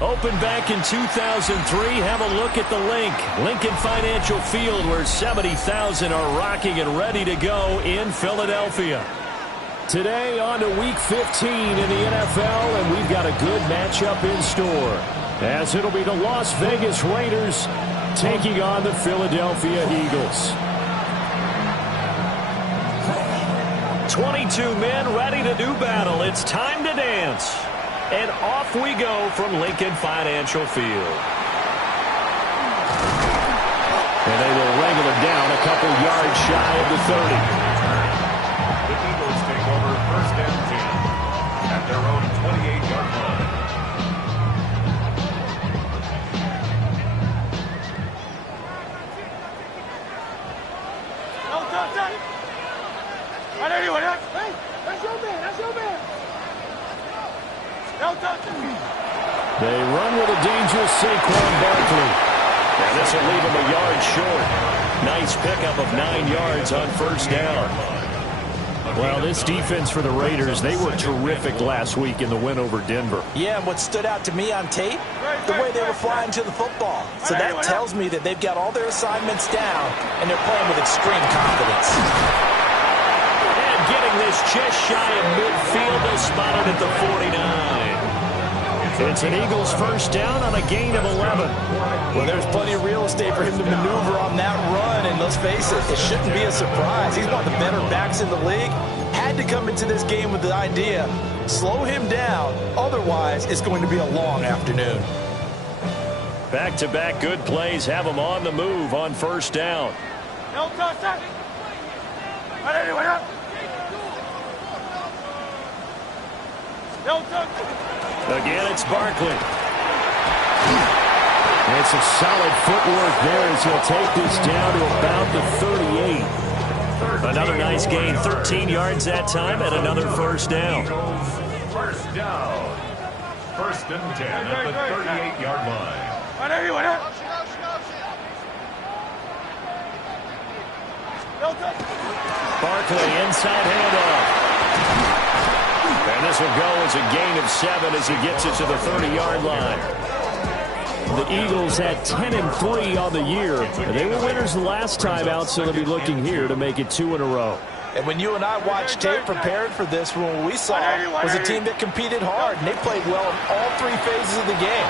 Opened back in 2003. Have a look at the link. Lincoln Financial Field, where 70,000 are rocking and ready to go in Philadelphia. Today on to Week 15 in the NFL, and we've got a good matchup in store, as it'll be the Las Vegas Raiders taking on the Philadelphia Eagles. 22 men ready to do battle. It's time to dance. And off we go from Lincoln Financial Field. And they will wrangle it down a couple yards shy of the 30. The Eagles take over first and 10 at their own 28-yard line. They run with a dangerous Saquon Barkley. And this will leave him a yard short. Nice pickup of 9 yards on first down. Well, this defense for the Raiders, they were terrific last week in the win over Denver. Yeah, and what stood out to me on tape, the way they were flying to the football. So that tells me that they've got all their assignments down, and they're playing with extreme confidence. And getting this just shy of midfield, they'll spot it at the 49. It's an Eagles first down on a gain of 11. Well, there's plenty of real estate for him to maneuver on that run, and let's face it, it shouldn't be a surprise. He's one of the better backs in the league. Had to come into this game with the idea, slow him down, otherwise it's going to be a long afternoon. Back-to-back good plays have him on the move on first down. Again, it's Barkley. It's a solid footwork there as he'll take this down to about the 38. Another nice gain, 13 yards that time, and another first down. First down. First and 10 at the 38-yard line. Barkley inside handoff. And this will go as a gain of 7 as he gets it to the 30-yard line. The Eagles had 10-3 on the year. They were winners the last time out, so they'll be looking here to make it 2 in a row. And when you and I watched tape prepared for this, what we saw was a team that competed hard, and they played well in all 3 phases of the game.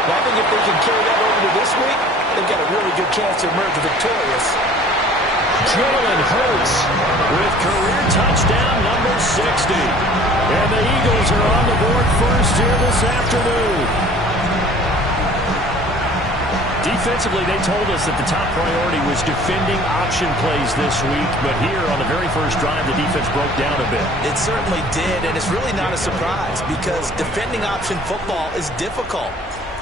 And I think if they can carry that over to this week, they've got a really good chance to emerge victorious. Jalen Hurts with career touchdown number 60. And the Eagles are on the board first here this afternoon. Defensively, they told us that the top priority was defending option plays this week. But here on the very first drive, the defense broke down a bit. It certainly did, and it's really not a surprise because defending option football is difficult.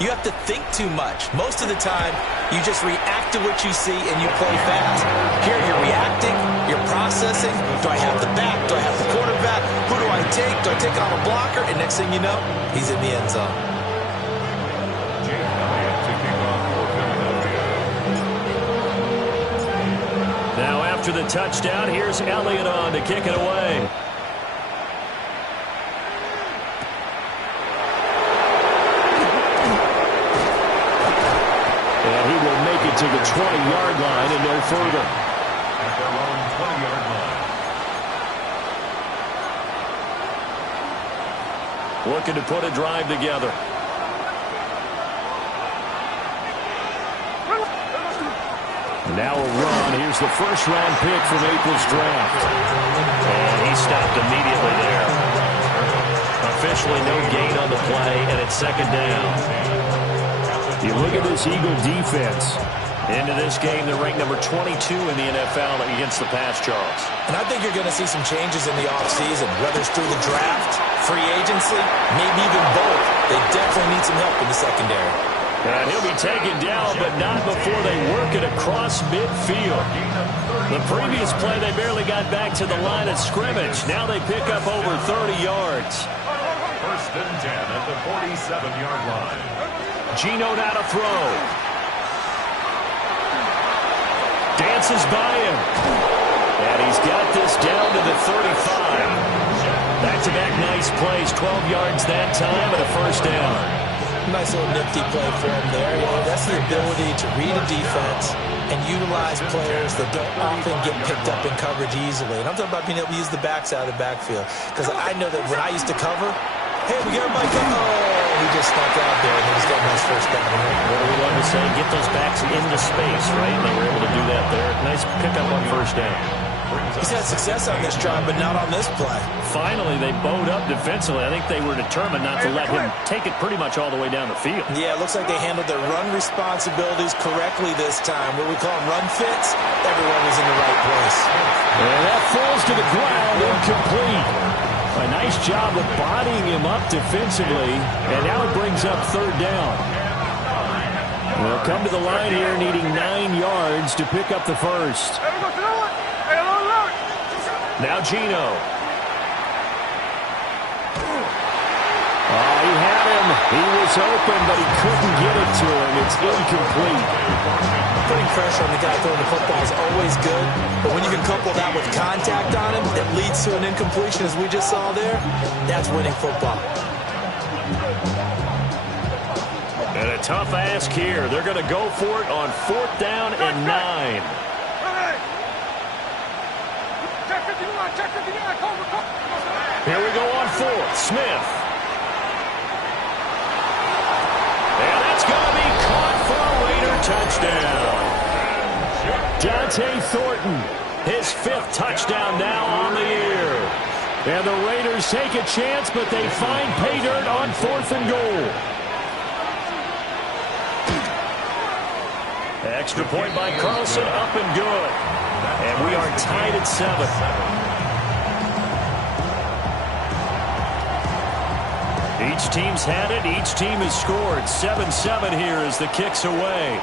You have to think too much. Most of the time, you just react to what you see and you play fast. Here you're reacting, you're processing. Do I have the back? Do I have the quarterback? Who do I take? Do I take on a blocker? And next thing you know, he's in the end zone. Now after the touchdown, here's Elliott on to kick it away. To the 20-yard line and no further. At their own 20-yard line. Looking to put a drive together. Now a run. Here's the first-round pick from April's draft. And he stopped immediately there. Officially no gain on the play, and it's second down. You look at this Eagle defense. Into this game, they're ranked number 22 in the NFL against the pass, Charles. And I think you're going to see some changes in the offseason, whether it's through the draft, free agency, maybe even both. They definitely need some help in the secondary. And he'll be taken down, but not before they work it across midfield. The previous play, they barely got back to the line of scrimmage. Now they pick up over 30 yards. First and 10 at the 47-yard line. Geno now to throw. Dances by him. And he's got this down to the 35. Back-to-back nice plays, 12 yards that time and a first down. Nice little nifty play for him there. That's the ability to read a defense and utilize players that don't often get picked up in coverage easily. And I'm talking about being able to use the backside of the backfield. Because I know that when I used to cover, hey, we got Mike. Oh, he just snuck out there, and he's got a nice first down. What do we love to say? Get those backs into space, right? And they were able to do that there. Nice pickup on first down. He's had success on this drive, but not on this play. Finally, they bowed up defensively. I think they were determined not to let him take it pretty much all the way down the field. Yeah, it looks like they handled their run responsibilities correctly this time. What we call them run fits, everyone was in the right place. And that falls to the ground, incomplete. A nice job of bodying him up defensively, and now it brings up third down. They'll come to the line here needing 9 yards to pick up the first. Now Gino. Oh, he had him. He was open, but he couldn't get it to him. It's incomplete. Putting pressure on the guy throwing the football is always good, but when you can couple that with contact on him that leads to an incompletion, as we just saw there, that's winning football. And a tough ask here. They're going to go for it on 4th down and 9. Here we go on 4th. Smith. And that's going to be caught for a Raider touchdown. Dante Thornton, his 5th touchdown now on the year. And the Raiders take a chance, but they find pay dirt on 4th and goal. Extra point by Carlson, up and good. And we are tied at 7. Each team's had it. Each team has scored. 7-7 here as the kick's away.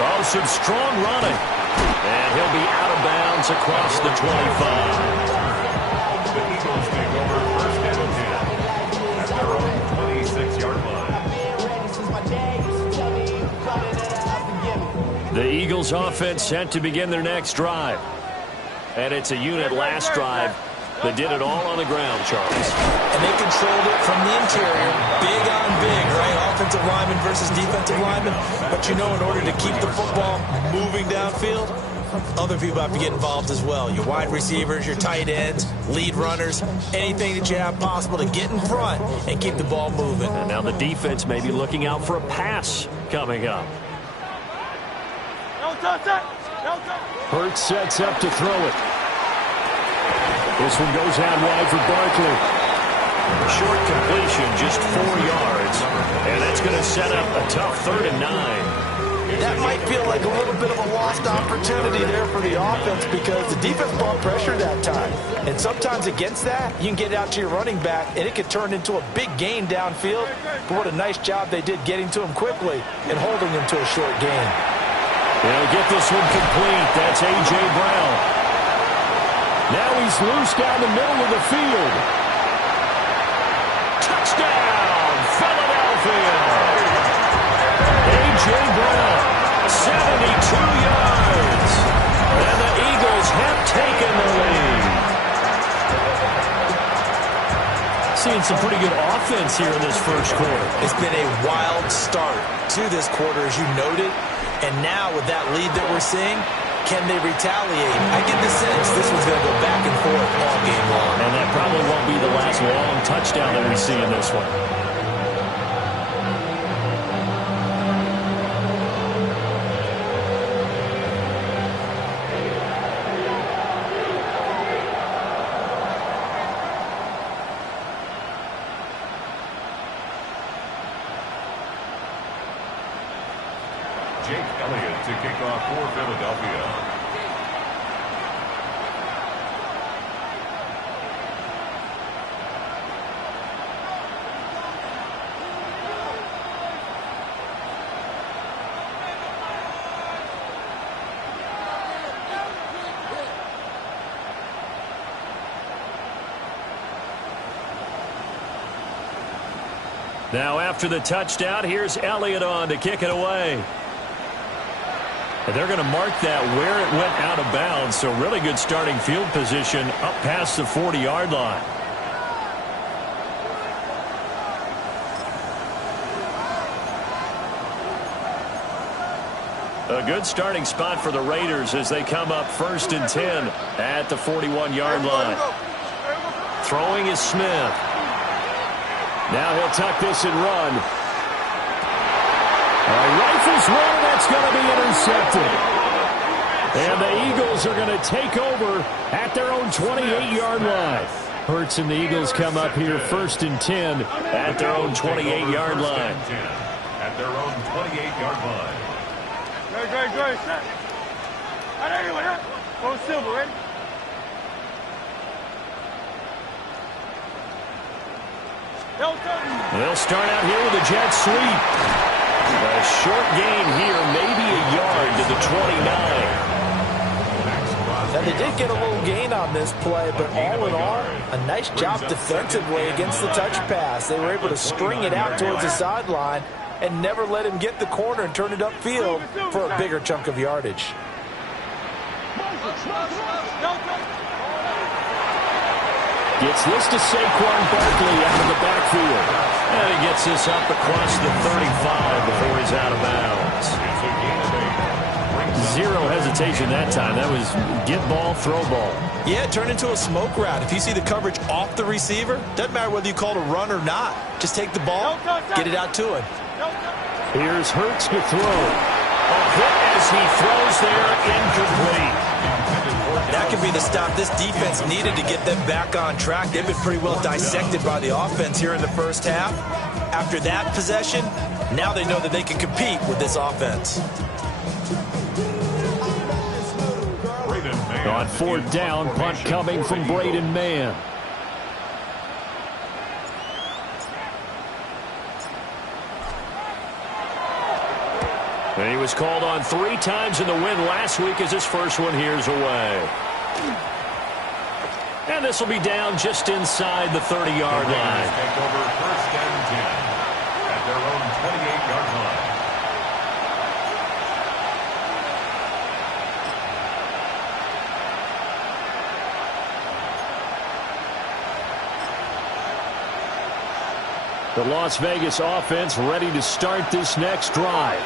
Oh, some strong running. And he'll be out of bounds across the 25. The Eagles take over 1st and 10 at their own 26-yard line. The Eagles offense set to begin their next drive. And it's a unit last drive that did it all on the ground, Charles. And they controlled it from the interior. Big on big, right? Offensive lineman versus defensive lineman. But you know, in order to keep the football moving downfield, other people have to get involved as well. Your wide receivers, your tight ends, lead runners, anything that you have possible to get in front and keep the ball moving. And now the defense may be looking out for a pass coming up. Hurts sets up to throw it. This one goes out wide for Barkley. Short completion, just 4 yards. And that's going to set up a tough 3rd and 9. That might feel like a little bit of a lost opportunity there for the offense because the defense brought pressure that time. And sometimes against that, you can get out to your running back, and it could turn into a big gain downfield. But what a nice job they did getting to him quickly and holding him to a short gain. They'll get this one complete. That's A.J. Brown. Now he's loose down the middle of the field. Touchdown, Philadelphia. A.J. Brown, 72 yards. And the Eagles have taken the lead. Seeing some pretty good offense here in this first quarter. It's been a wild start to this quarter, as you noted. And now with that lead that we're seeing, can they retaliate? I get the sense this one's going to go back and forth all game long. And that probably won't be the last long touchdown that we see in this one. Jake Elliott to kick off for Philadelphia. Now after the touchdown, here's Elliott on to kick it away. And they're going to mark that where it went out of bounds. So really good starting field position up past the 40-yard line. A good starting spot for the Raiders as they come up 1st and 10 at the 41-yard line. Throwing is Smith. Now he'll tuck this and run. Rifles one, and that's going to be intercepted. And the Eagles are going to take over at their own 28-yard line. Hurts and the Eagles come up here 1st and 10 at their own 28-yard line. At their own 28-yard line. Good. Set. Right anyway. Go Silver, ready? They'll start out here with a jet sweep. A short gain here, maybe a yard to the 29. Now, they did get a little gain on this play, but all in all, a nice job defensively against the touch pass. They were able to string it out towards the sideline and never let him get the corner and turn it upfield for a bigger chunk of yardage. Gets this to Saquon Barkley out of the backfield. And he gets this up across the 35 before he's out of bounds. Zero hesitation that time. That was get ball, throw ball. Yeah, it turned into a smoke route. If you see the coverage off the receiver, doesn't matter whether you call it a run or not. Just take the ball, get it out to him. Here's Hurts to throw. A hit as he throws there, incomplete. That could be the stop this defense needed to get them back on track. They've been pretty well dissected by the offense here in the first half. After that possession, now they know that they can compete with this offense. On 4th down, punt coming from Braden Mann. And he was called on 3 times in the win last week as his first one here's away. And this will be down just inside the 30-yard line. Take over 1st and 10 at their own 28-yard line. The Las Vegas offense ready to start this next drive.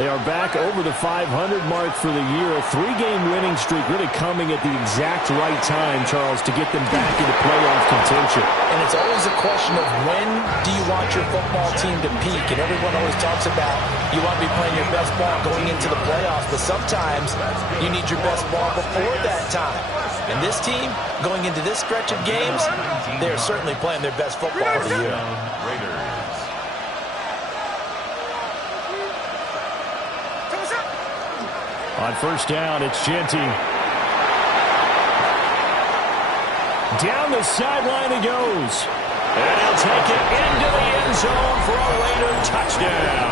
They are back over the 500 mark for the year. A 3-game winning streak really coming at the exact right time, Charles, to get them back into playoff contention. And it's always a question of when do you want your football team to peak? And everyone always talks about you want to be playing your best ball going into the playoffs, but sometimes you need your best ball before that time. And this team, going into this stretch of games, they're certainly playing their best football of the year. Raiders. On 1st down, it's Genty. Down the sideline he goes. And he'll take it into the end zone for a Raider touchdown.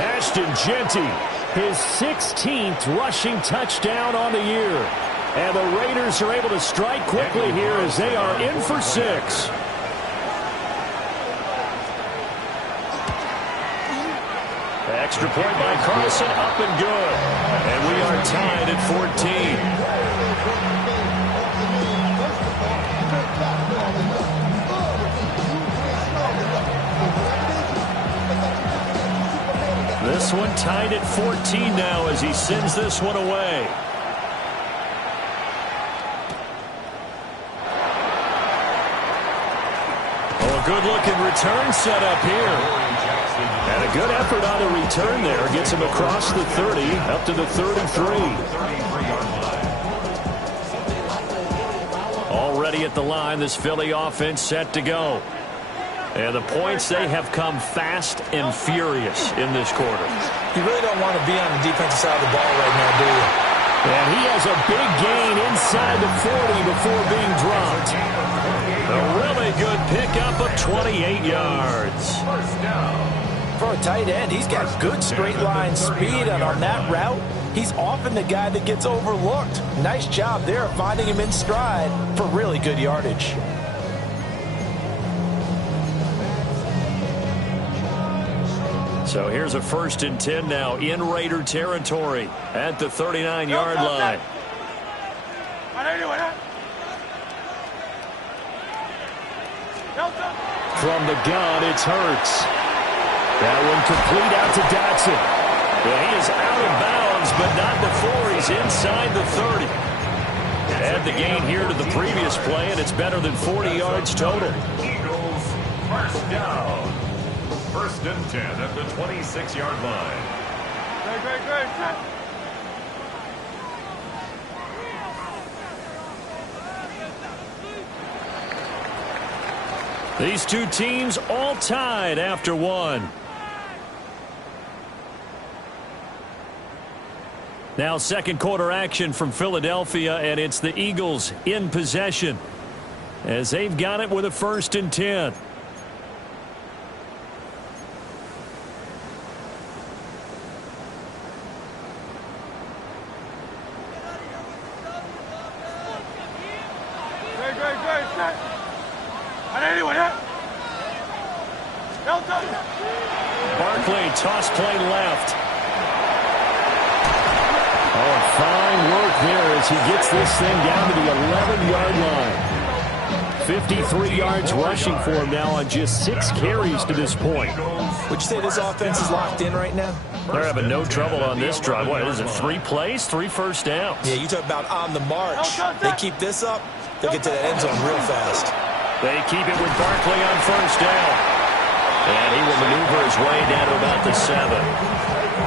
Ashton Genty, his 16th rushing touchdown on the year. And the Raiders are able to strike quickly here as they are in for 6. Extra point by Carlson, up and good. And we are tied at 14. This one tied at 14 now as he sends this one away. Oh, a good-looking return set up here. And a good effort on the return there. Gets him across the 30, up to the 33. Already at the line, this Philly offense set to go. And the points, they have come fast and furious in this quarter. You really don't want to be on the defensive side of the ball right now, do you? And he has a big gain inside the 40 before being dropped. A really good pickup of 28 yards. First down. For a tight end, he's got good straight line speed, and on that route, he's often the guy that gets overlooked. Nice job there of finding him in stride for really good yardage. So here's a 1st and 10 now in Raider territory at the 39-yard line. From the gun, it's Hurts. That one complete out to Dotson. Well, he is out of bounds, but not before he's inside the 30. Add the gain here to the previous play, and it's better than 40 yards total. Eagles, first down. 1st and 10 at the 26-yard line. Great. These two teams all tied after one. Now 2nd quarter action from Philadelphia, and it's the Eagles in possession as they've got it with a 1st and 10. Barkley, toss play left. Oh, fine work there as he gets this thing down to the 11-yard line. 53 yards rushing for him now on just 6 carries to this point. Would you say this offense is locked in right now? They're having no trouble on this drive. What is it, 3 plays, 3 first downs? Yeah, you talk about on the march. They keep this up, they'll get to the end zone real fast. They keep it with Barkley on 1st down. And he will maneuver his way down to about the 7.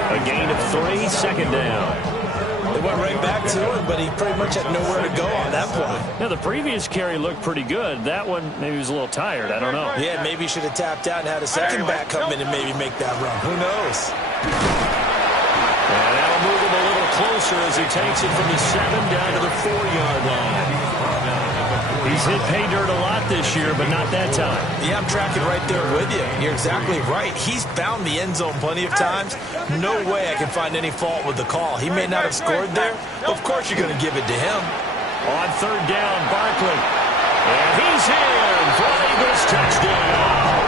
A gain of 3, 2nd down. They went right back to him, but he pretty much had nowhere to go on that play. Now, the previous carry looked pretty good. That one, maybe he was a little tired. I don't know. Yeah, maybe he should have tapped out and had a second back come in and maybe make that run. Who knows? And that'll move him a little closer as he takes it from the 7 down to the 4-yard line. He's hit pay dirt a lot this year, but not that time. Yeah, I'm tracking right there with you. You're exactly right. He's found the end zone plenty of times. No way I can find any fault with the call. He may not have scored there, but of course you're going to give it to him. On 3rd down, Barkley. And he's in for an Eagles touchdown.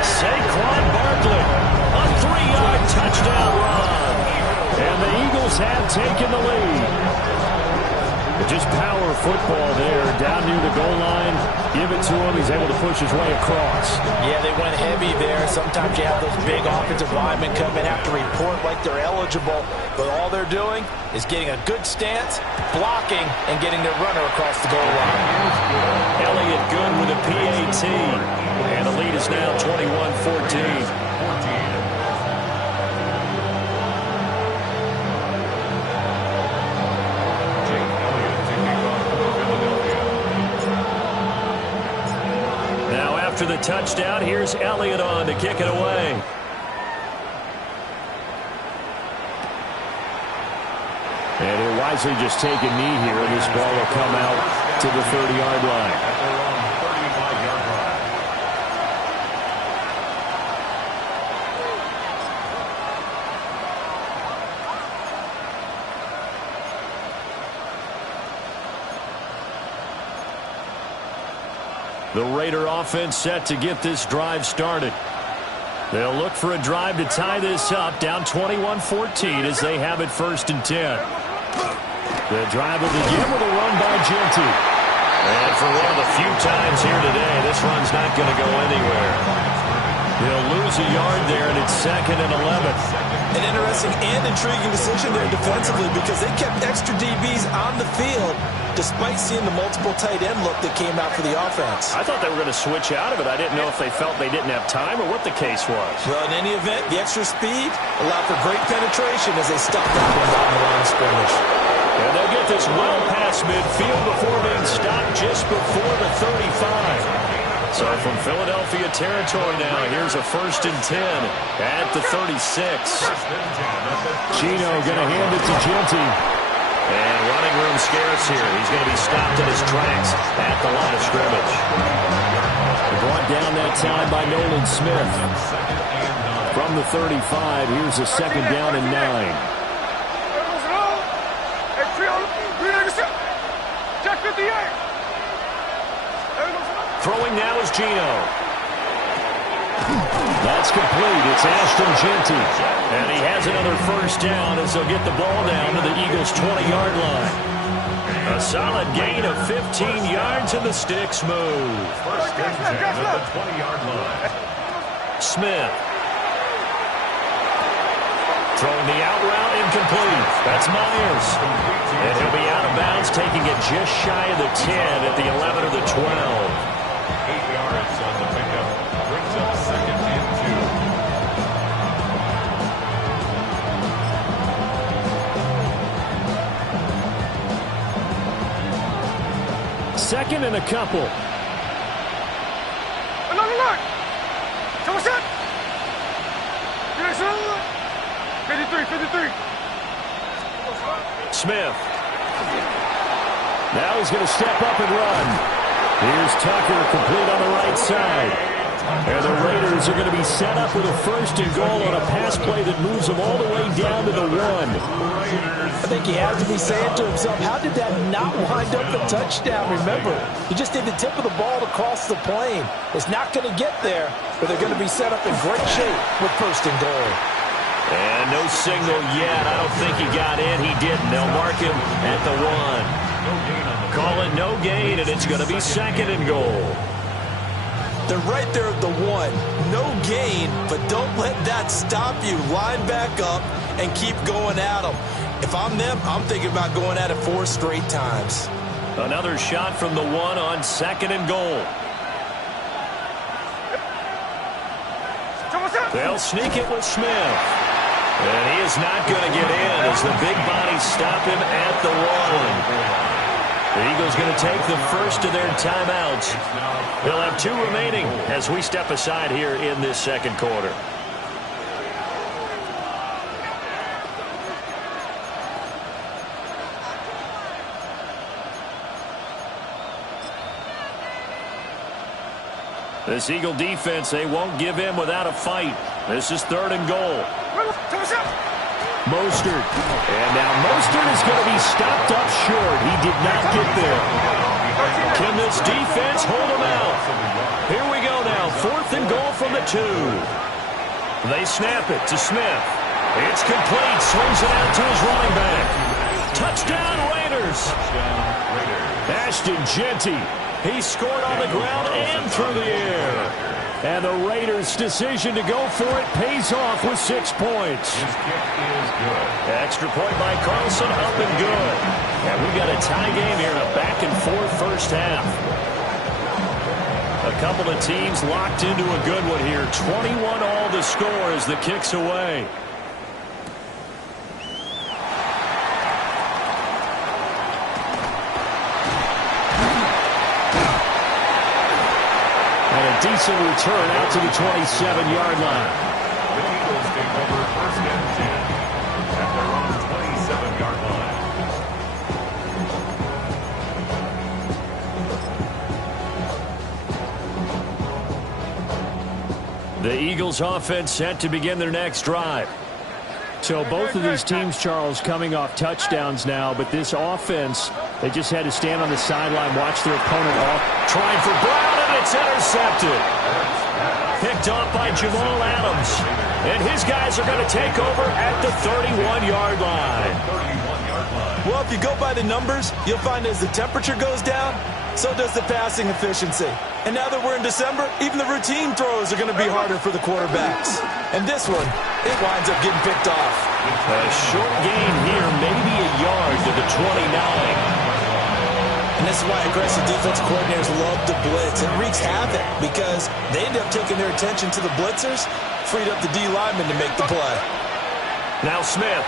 Saquon Barkley, a 3-yard touchdown run. And the Eagles have taken the lead. Just power football there, down near the goal line. Give it to him. He's able to push his way across. Yeah, they went heavy there. Sometimes you have those big offensive linemen come in, have to report like they're eligible. But all they're doing is getting a good stance, blocking, and getting their runner across the goal line. Elliott good with a PAT. And the lead is now 21-14. After the touchdown, here's Elliott on to kick it away. And he'll wisely just take a knee here, and this ball will come out to the 30-yard line. The Raider offense set to get this drive started. They'll look for a drive to tie this up, down 21-14 as they have it 1st and 10. The drive will begin with a run by Genty. And for one of the few times here today, this run's not going to go anywhere. They'll lose a yard there, and it's 2nd and 11. An interesting and intriguing decision there defensively because they kept extra DBs on the field despite seeing the multiple tight end look that came out for the offense. I thought they were going to switch out of it. I didn't know if they felt they didn't have time or what the case was. Well, in any event, the extra speed allowed for great penetration as they stuck that one down the line of scrimmage. And they'll get this well past midfield before being stopped just before the 35. So from Philadelphia territory now, here's a 1st and 10 at the 36. Gino going to hand it to Genty. And running room scarce here. He's going to be stopped in his tracks at the line of scrimmage. Brought down that time by Nolan Smith. From the 35, here's a 2nd down and 9. Throwing now is Gino. That's complete. It's Ashton Jeanty. And he has another first down as they'll get the ball down to the Eagles' 20-yard line. A solid gain of 15 yards and the sticks move. First and 10 at the 20-yard line. Smith. Throwing the out route incomplete. That's Myers. And he'll be out of bounds, taking it just shy of the 10 at the 11 or the 12. 8 yards on the pickup. Brings up second and 2. Second and a couple. Alert! Someone set! 53. Smith. Now he's going to step up and run. Here's Tucker, complete on the right side. And the Raiders are going to be set up with a first and goal on a pass play that moves them all the way down to the 1. I think he has to be saying to himself, how did that not wind up a touchdown? Remember, you just need the tip of the ball to cross the plane. It's not going to get there, but they're going to be set up in great shape with first and goal. And no signal yet. I don't think he got in. He didn't. They'll mark him at the 1. Call it no gain, and it's going to be second and goal. They're right there at the 1. No gain, but don't let that stop you. Line back up and keep going at them. If I'm them, I'm thinking about going at it 4 straight times. Another shot from the 1 on second and goal. They'll sneak it with Smith. And he is not going to get in as the big bodies stop him at the 1. The Eagles going to take the first of their timeouts. They'll have 2 remaining as we step aside here in this second quarter. This Eagle defense, they won't give in without a fight. This is third and goal. Mostert. And now Mostert is going to be stopped up short. He did not get there. Can this defense hold him out? Here we go now. Fourth and goal from the 2. They snap it to Smith. It's complete. Swings it out to his running back. Touchdown Raiders. Ashton Jeanty. He scored on the ground and through the air. And the Raiders' decision to go for it pays off with 6 points. His kick is good. Extra point by Carlson, up and good. And we've got a tie game here in a back-and-forth first half. A couple of teams locked into a good one here. 21 all the score as the kick's away. Decent return out to the 27-yard line. The Eagles take over first and 10 at their own 27-yard line. The Eagles offense set to begin their next drive. So both of these teams, Charles, coming off touchdowns now, but this offense, they just had to stand on the sideline, watch their opponent off. Trying for Brown, and it's intercepted. Picked off by Jamal Adams. And his guys are going to take over at the 31-yard line. Well, if you go by the numbers, you'll find as the temperature goes down, so does the passing efficiency. And now that we're in December, even the routine throws are going to be harder for the quarterbacks. And this one, it winds up getting picked off. A short gain here, maybe a yard to the 29. And this is why aggressive defense coordinators love to blitz. It wreaks havoc because they end up taking their attention to the blitzers, freed up the D lineman to make the play. Now Smith.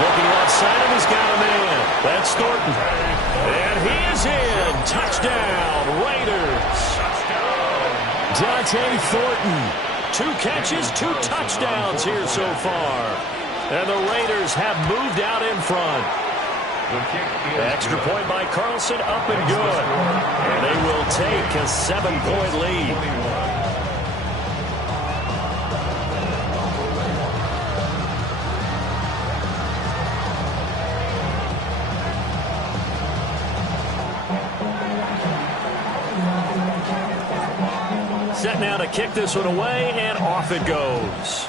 Looking left side, and he's got a man. That's Thornton. And he is in. Touchdown, Raiders. Dante Thornton. 2 catches, 2 touchdowns here so far. And the Raiders have moved out in front. Extra point by Carlson, up and good. And they will take a 7-point lead. Set now to kick this one away, and off it goes.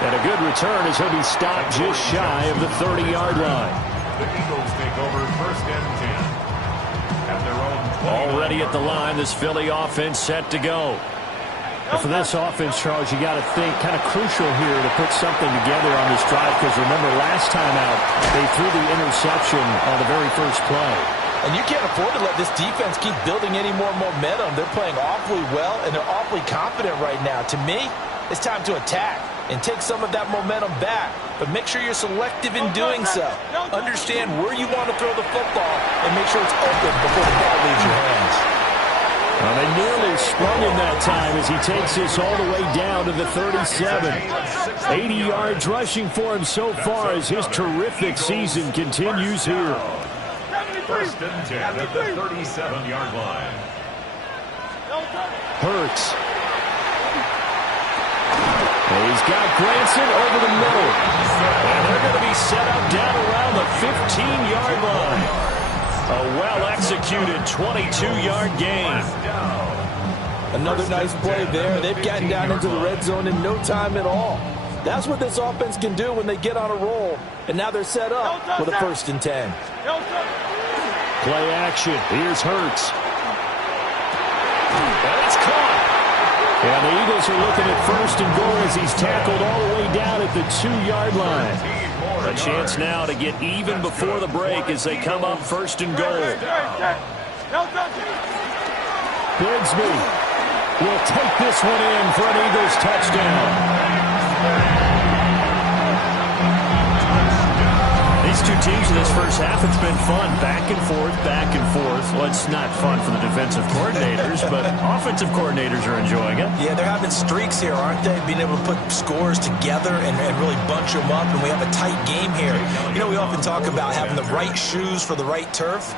And a good return as he'll be stopped just shy of the 30-yard line. The Eagles take over 1st and 10. At their own 20. Already at the line, this Philly offense set to go. And for this offense, Charles, you got to think kind of crucial here to put something together on this drive, because remember last time out, they threw the interception on the very first play. And you can't afford to let this defense keep building any more momentum. They're playing awfully well, and they're awfully confident right now. To me, it's time to attack and take some of that momentum back. But make sure you're selective in doing so. Understand where you want to throw the football and make sure it's open before the ball leaves your hands. Well, they nearly sprung him that time as he takes this all the way down to the 37. 80 yards rushing for him so far as his terrific season continues here. 1st and 10 at the 37-yard line. Hurts. He's got Granson over the middle. And they're going to be set up down around the 15-yard line. A well-executed 22-yard gain. Another nice play there. They've gotten down into the red zone in no time at all. That's what this offense can do when they get on a roll. And now they're set up with a 1st and 10. Play action. Here's Hurts. And it's caught. And the Eagles are looking at 1st and goal as he's tackled all the way down at the 2-yard line. A chance now to get even before the break as they come up 1st and goal. Bigsby will take this one in for an Eagles touchdown. These two teams in this first half, it's been fun. Back and forth, back and forth. Well, it's not fun for the defensive coordinators, but offensive coordinators are enjoying it. Yeah, they're having streaks here, aren't they? Being able to put scores together and really bunch them up, and we have a tight game here. You know, we often talk about having the right shoes for the right turf.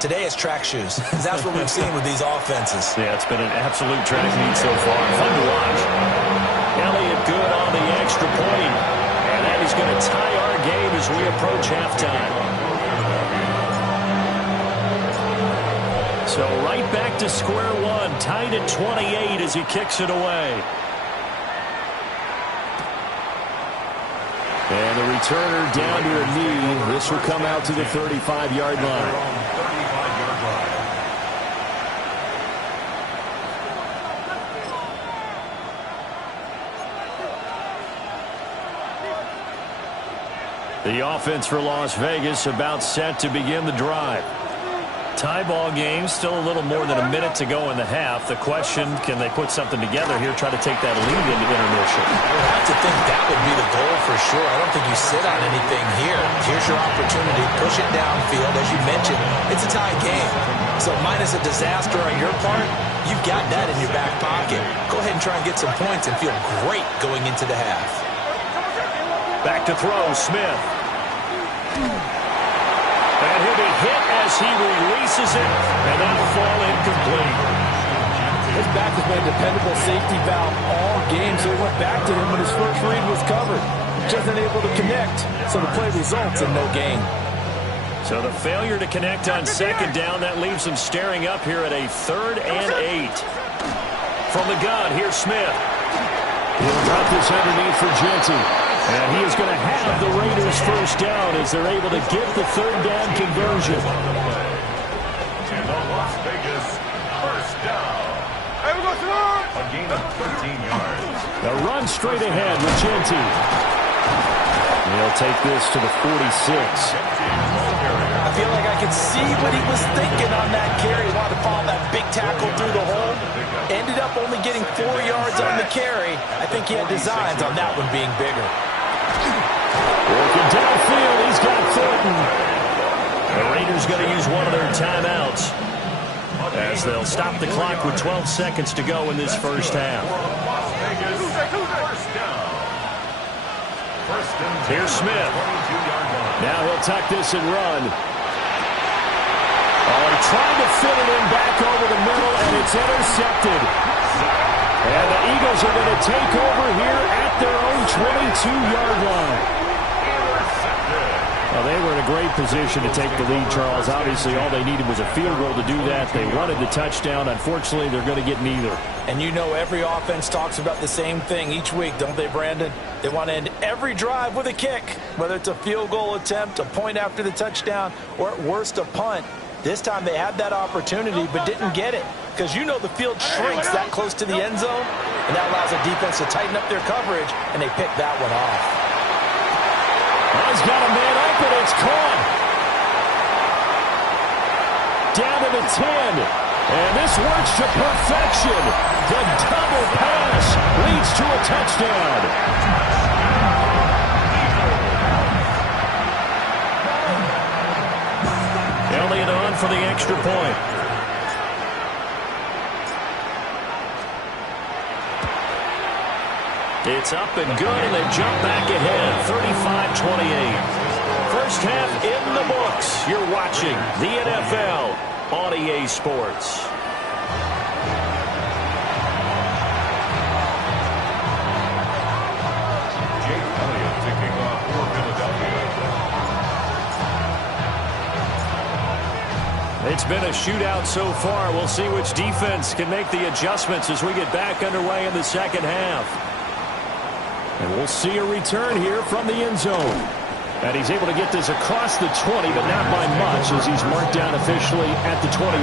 Today it's track shoes. That's what we've seen with these offenses. Yeah, it's been an absolute track meet so far. Fun to watch. Elliott good on the extra point. And that is going to tie our game as we approach halftime. So right back to square one. Tied at 28 as he kicks it away. And the returner down to a knee. This will come out to the 35-yard line. The offense for Las Vegas about set to begin the drive. Tie ball game, still a little more than a minute to go in the half. The question, can they put something together here, try to take that lead into intermission? I have to think that would be the goal for sure. I don't think you sit on anything here. Here's your opportunity. Push it downfield. As you mentioned, it's a tie game. So minus a disaster on your part, you've got that in your back pocket. Go ahead and try and get some points and feel great going into the half. Back to throw, Smith. And he'll be hit as he releases it, and that'll fall incomplete. His back has been a dependable safety valve all game, so he went back to him when his first read was covered. Just unable to connect, so the play results in no gain. So the failure to connect on 2nd down, that leaves him staring up here at a 3rd and 8. From the gun, here's Smith. He'll drop this underneath for Genty. And he is going to have the Raiders first down as they're able to get the 3rd down conversion. And the Las Vegas first down. A gain of 13 yards. The run straight ahead with Genty. He'll take this to the 46. I feel like I could see what he was thinking on that carry. He wanted to follow that big tackle through the hole. Ended up only getting 4 yards on the carry. I think he had designs on that one being bigger. Working downfield, he's got Thornton. The Raiders going to use one of their timeouts as they'll stop the clock with 12 seconds to go in this first half. Here's Smith. Now he'll tuck this and run. Oh, he tried to fit it in back over the middle, and it's intercepted. And the Eagles are going to take over here at their own 22-yard line. Well, they were in a great position to take the lead, Charles. Obviously, all they needed was a field goal to do that. They wanted the touchdown. Unfortunately, they're going to get neither. And you know every offense talks about the same thing each week, don't they, Brandon? They want to end every drive with a kick, whether it's a field goal attempt, a point after the touchdown, or at worst a punt. This time they had that opportunity but didn't get it because you know the field shrinks that close to the end zone, and that allows the defense to tighten up their coverage, and they pick that one off. He's got a man open. It's caught. Down to the 10. And this works to perfection. The double pass leads to a touchdown. Elliott on for the extra point. It's up and good, and they jump back ahead, 35-28. First half in the books. You're watching the NFL on EA Sports. It's been a shootout so far. We'll see which defense can make the adjustments as we get back underway in the second half. And we'll see a return here from the end zone. And he's able to get this across the 20, but not by much as he's marked down officially at the 21.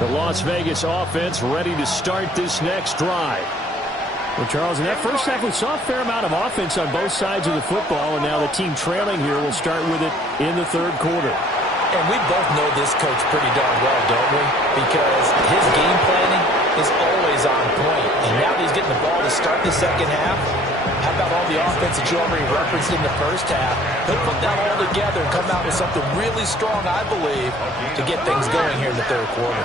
The Las Vegas offense ready to start this next drive. Well, Charles, in that first half, we saw a fair amount of offense on both sides of the football, and now the team trailing here will start with it in the third quarter. And we both know this coach pretty darn well, don't we? Because his game planning is always on point. And now that he's getting the ball to start the second half, how about all the offense that you already referenced in the first half? He'll put that all together and come out with something really strong, I believe, to get things going here in the third quarter.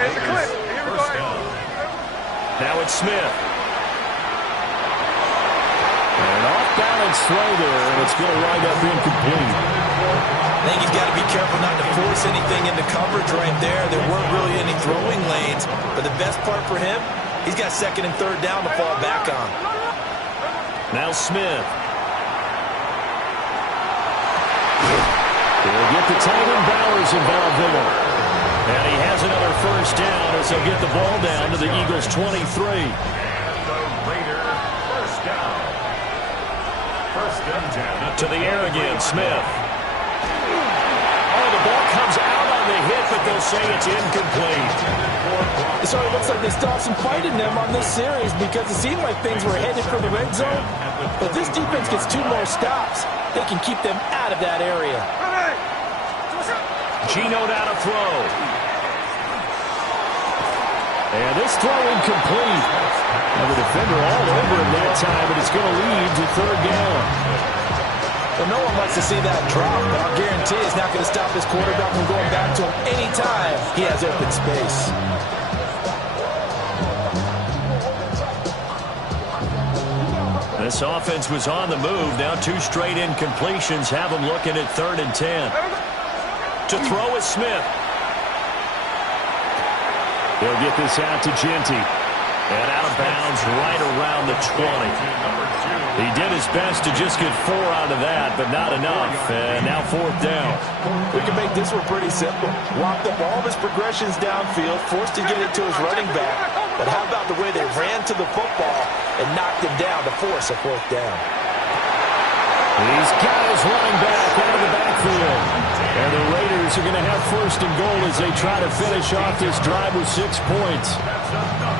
Hey, Cliff, here we go. Now it's Smith. An off-balance throw there, and it's going to wind up incomplete. I think he's got to be careful not to force anything into coverage right there. There weren't really any throwing lanes, but the best part for him, he's got second and third down to fall back on. Now Smith. He'll get the tight end Bowers involved in it. And he has another first down as they'll get the ball down to the Eagles' 23. To the air again, Smith. Oh, the ball comes out on the hit, but they'll say it's incomplete. So it looks like they still have some fight in them on this series because it seemed like things were headed for the red zone. But this defense gets 2 more stops. They can keep them out of that area. Gino down to throw. And this throw incomplete. And the defender all over him that time, but it's going to lead to third down. Well, no one likes to see that drop, but I'll guarantee it's not going to stop his quarterback from going back to him anytime he has open space. This offense was on the move. Now 2 straight incompletions have them looking at 3rd and 10. To throw is Smith. He'll get this out to Genty. And out of bounds right around the 20. He did his best to just get 4 out of that, but not enough. And now 4th down. We can make this one pretty simple. Locked up all of his progressions downfield, forced to get it to his running back. But how about the way they ran to the football and knocked him down to force a 4th down? He's got his running back out of the backfield. And the Raiders are going to have 1st and goal as they try to finish off this drive with 6 points.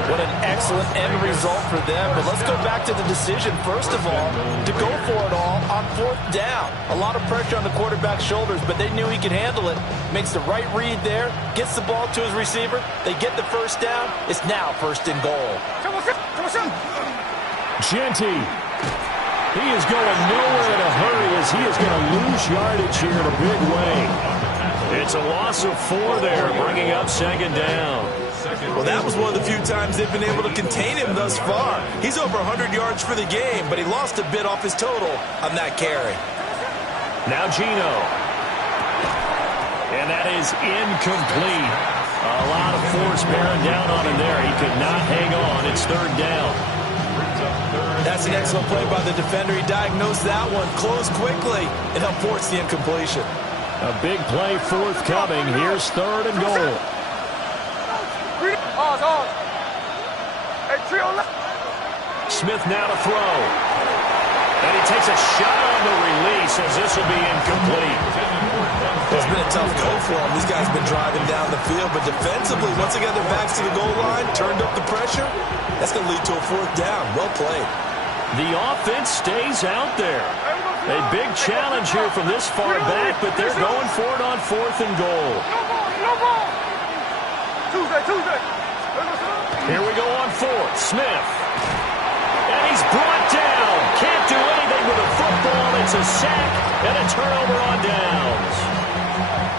What an excellent end result for them. But let's go back to the decision, first of all, to go for it all on 4th down. A lot of pressure on the quarterback's shoulders, but they knew he could handle it. Makes the right read there, gets the ball to his receiver. They get the 1st down. It's now 1st and goal. Genty. He is going nowhere in a hurry as he is going to lose yardage here in a big way. It's a loss of 4 there, bringing up 2nd down. Well, that was one of the few times they've been able to contain him thus far. He's over 100 yards for the game, but he lost a bit off his total on that carry. Now Gino. And that is incomplete. A lot of force bearing down on him there. He could not hang on. It's third down. That's an excellent play by the defender. He diagnosed that one, closed quickly, and helped force the incompletion. A big play forthcoming. Here's third and goal. Smith now to throw. And he takes a shot on the release as this will be incomplete. It's been a tough go for him. These guys have been driving down the field, but defensively, once they got their backs to the goal line, turned up the pressure, that's going to lead to a fourth down. Well played. The offense stays out there. A big challenge here from this far back, but they're going for it on fourth and goal. Here we go on fourth. Smith. And he's brought down. Can't do anything with a football. It's a sack and a turnover on downs.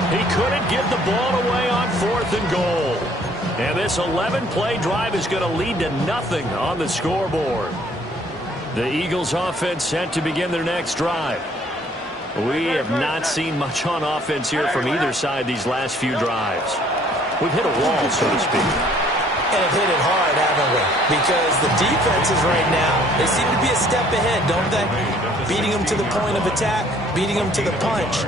He couldn't give the ball away on fourth and goal. And this 11-play drive is going to lead to nothing on the scoreboard. The Eagles offense set to begin their next drive. We have not seen much on offense here from either side these last few drives. We've hit a wall, so to speak. And have hit it hard, haven't we? Because the defenses right now, they seem to be a step ahead, don't they? Beating them to the point of attack, beating them to the punch.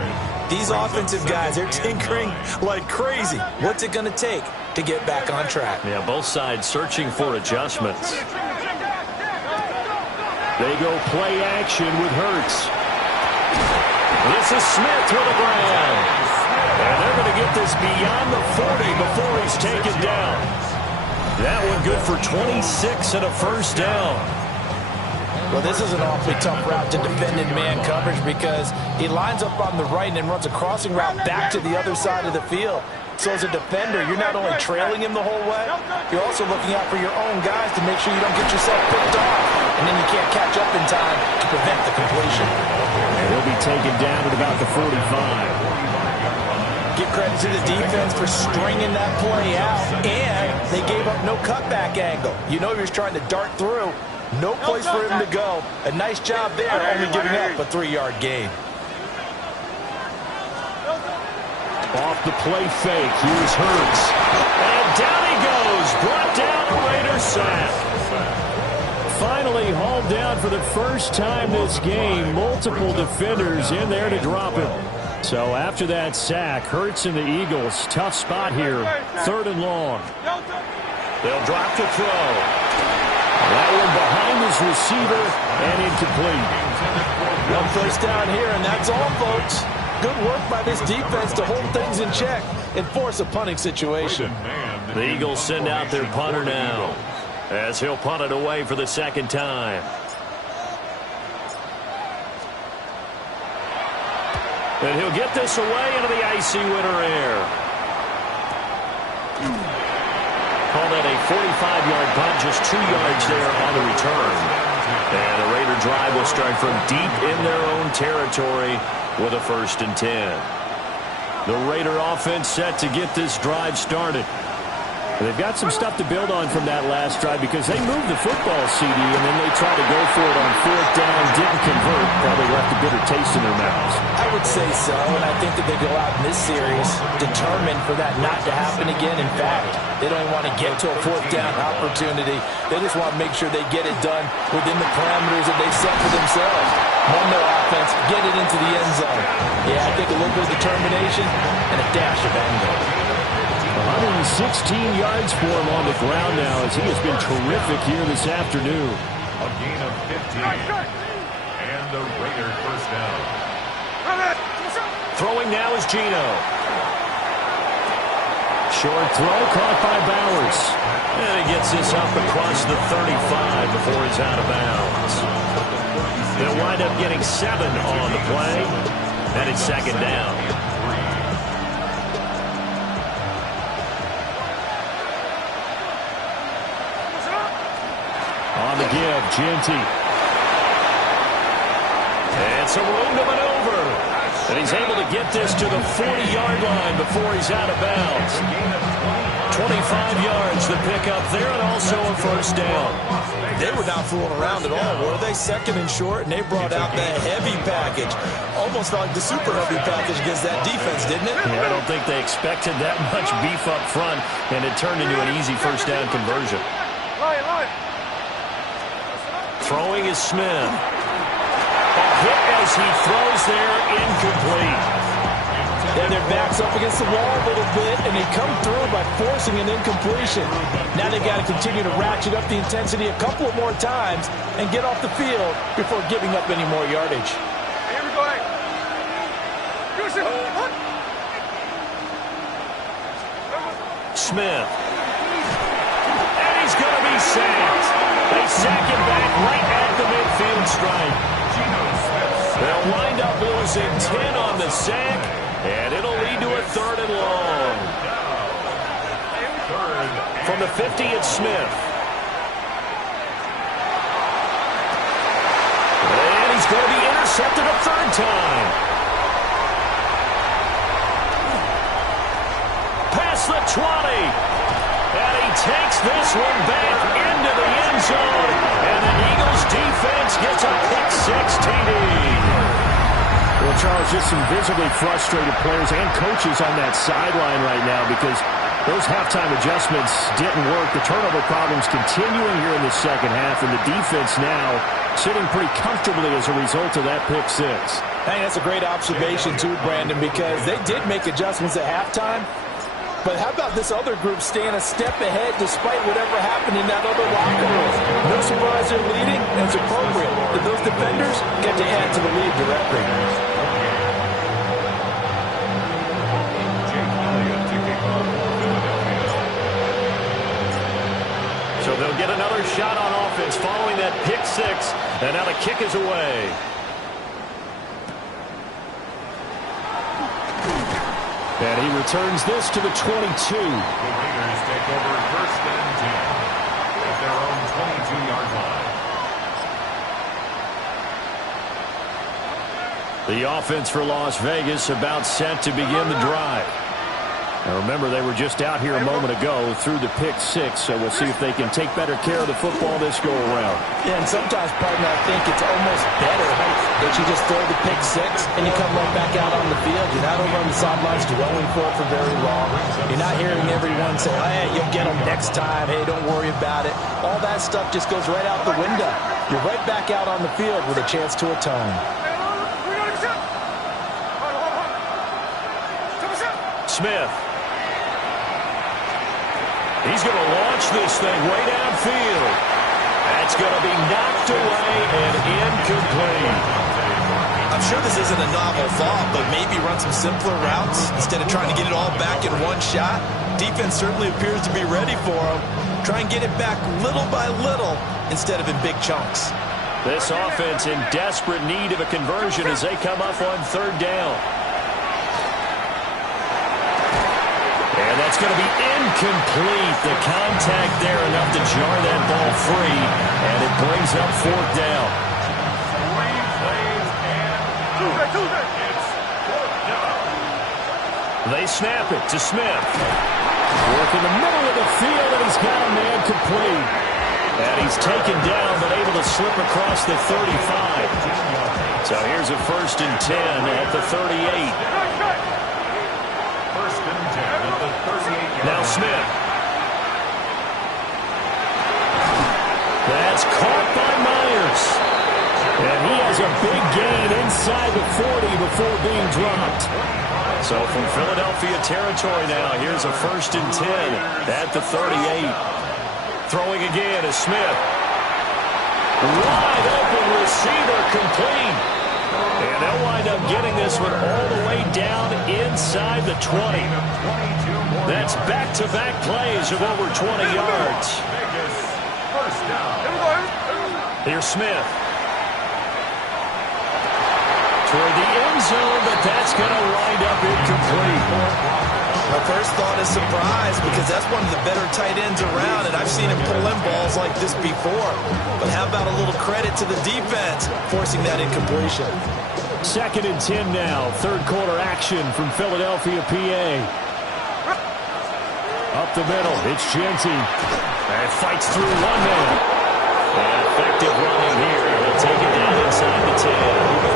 These offensive guys, they're tinkering like crazy. What's it going to take to get back on track? Yeah, both sides searching for adjustments. They go play action with Hurts. This is Smith with a grab. And they're going to get this beyond the 40 before he's taken down. That one good for 26 and a first down. Well, this is an awfully tough route to defend in man coverage because he lines up on the right and runs a crossing route back to the other side of the field. So as a defender, you're not only trailing him the whole way, you're also looking out for your own guys to make sure you don't get yourself picked off. And then you can't catch up in time to prevent the completion. He'll be taken down at about the 45. Give credit to the defense for stringing that play out, and they gave up no cutback angle. You know he was trying to dart through. No place for him to go. A nice job there, only giving up a 3-yard gain. Off the play fake, here's Hurts. And down he goes, brought down a Raider sack. Finally hauled down for the first time this game. Multiple defenders in there to drop him. So after that sack, Hurts and the Eagles, tough spot here, third and long. They'll drop to throw. That one behind his receiver and incomplete. One first down here, and that's all, folks. Good work by this defense to hold things in check and force a punting situation. The Eagles send out their punter now as he'll punt it away for the second time. And he'll get this away into the icy winter air. Call that a 45-yard punt, just 2 yards there on the return. And the Raider drive will start from deep in their own territory with a 1st and 10. The Raider offense set to get this drive started. They've got some stuff to build on from that last drive because they moved the football, CD, and then they tried to go for it on 4th down, didn't convert, probably left a bitter taste in their mouths. I would say so, and I think that they go out in this series determined for that not to happen again. In fact, they don't even want to get to a 4th down opportunity. They just want to make sure they get it done within the parameters that they've set for themselves. Run their offense, get it into the end zone. Yeah, I think a little bit of determination and a dash of anger. 116 yards for him on the ground now as he has been terrific here this afternoon. A gain of 15. And the Raiders first down. Throwing now is Geno. Short throw caught by Bowers. And he gets this up across the 35 before he's out of bounds. They'll wind up getting 7 on the play. And it's second down. On the give, Ginty. And some room to maneuver. And he's able to get this to the 40-yard line before he's out of bounds. 25 yards the pickup there, and also a first down. They were not fooling around at all, were they? 2nd and short, and they brought out the heavy package. almost felt like the super heavy package against that defense, didn't it? Yeah, I don't think they expected that much beef up front, and it turned into an easy first down conversion. Throwing is Smith. A hit as he throws there, incomplete. And their back's up against the wall a little bit, and they come through by forcing an incompletion. Now they've got to continue to ratchet up the intensity a couple of more times and get off the field before giving up any more yardage. Here we go. Smith. And he's going to be sacked. They sack him back right at the midfield stripe. They'll wind up losing 10 on the sack, and it'll lead to a 3rd and long. From the 50, it's Smith. And he's going to be intercepted a 3rd time. Past the 20. And he takes this one back into the end zone. And the Eagles defense gets a pick-6 TD. Well, Charles, just some visibly frustrated players and coaches on that sideline right now because those halftime adjustments didn't work. The turnover problems continuing here in the second half, and the defense now sitting pretty comfortably as a result of that pick-6. I think that's a great observation, too, Brandon, because they did make adjustments at halftime. But how about this other group staying a step ahead despite whatever happened in that other locker room? No surprise they're leading, and it's appropriate that those defenders get to add to the lead directly. So they'll get another shot on offense following that pick-6, and now the kick is away. And he returns this to the 22. The Raiders take over 1st and 10 at their own 22-yard line. The offense for Las Vegas about set to begin the drive. Now remember, they were just out here a moment ago through the pick-6, so we'll see if they can take better care of the football this go-around. Yeah, and sometimes, partner, I think it's almost better that you just throw the pick-6 and you come right back out on the field. You're not over on the sidelines dwelling for it for very long. You're not hearing everyone say, hey, you'll get them next time. Hey, don't worry about it. All that stuff just goes right out the window. You're right back out on the field with a chance to atone. Smith. He's going to launch this thing way downfield. That's going to be knocked away and incomplete. I'm sure this isn't a novel thought, but maybe run some simpler routes instead of trying to get it all back in one shot. Defense certainly appears to be ready for him. Try and get it back little by little instead of in big chunks. This offense in desperate need of a conversion as they come up on 3rd down. And that's going to be incomplete. The contact there enough to jar that ball free, and it brings up 4th down. 3 plays and it's 4th down. They snap it to Smith. Work in the middle of the field, and he's got a man complete. And he's taken down, but able to slip across the 35. So here's a 1st and 10 at the 38. Now Smith. That's caught by Myers. And he has a big gain inside the 40 before being dropped. So from Philadelphia territory now, here's a 1st and 10 at the 38. Throwing again is Smith. Wide open receiver complete. And they'll wind up getting this one all the way down inside the 20. That's back-to-back plays of over 20 yards. Here's Smith. Toward the end zone, but that's going to wind up incomplete. My first thought is surprise because that's one of the better tight ends around, and I've seen him pull in balls like this before. But how about a little credit to the defense forcing that incompletion? 2nd and 10 now. 3rd quarter action from Philadelphia, PA. Up the middle, it's Genty. And fights through one man. And effective running here. He'll take it down inside the 10.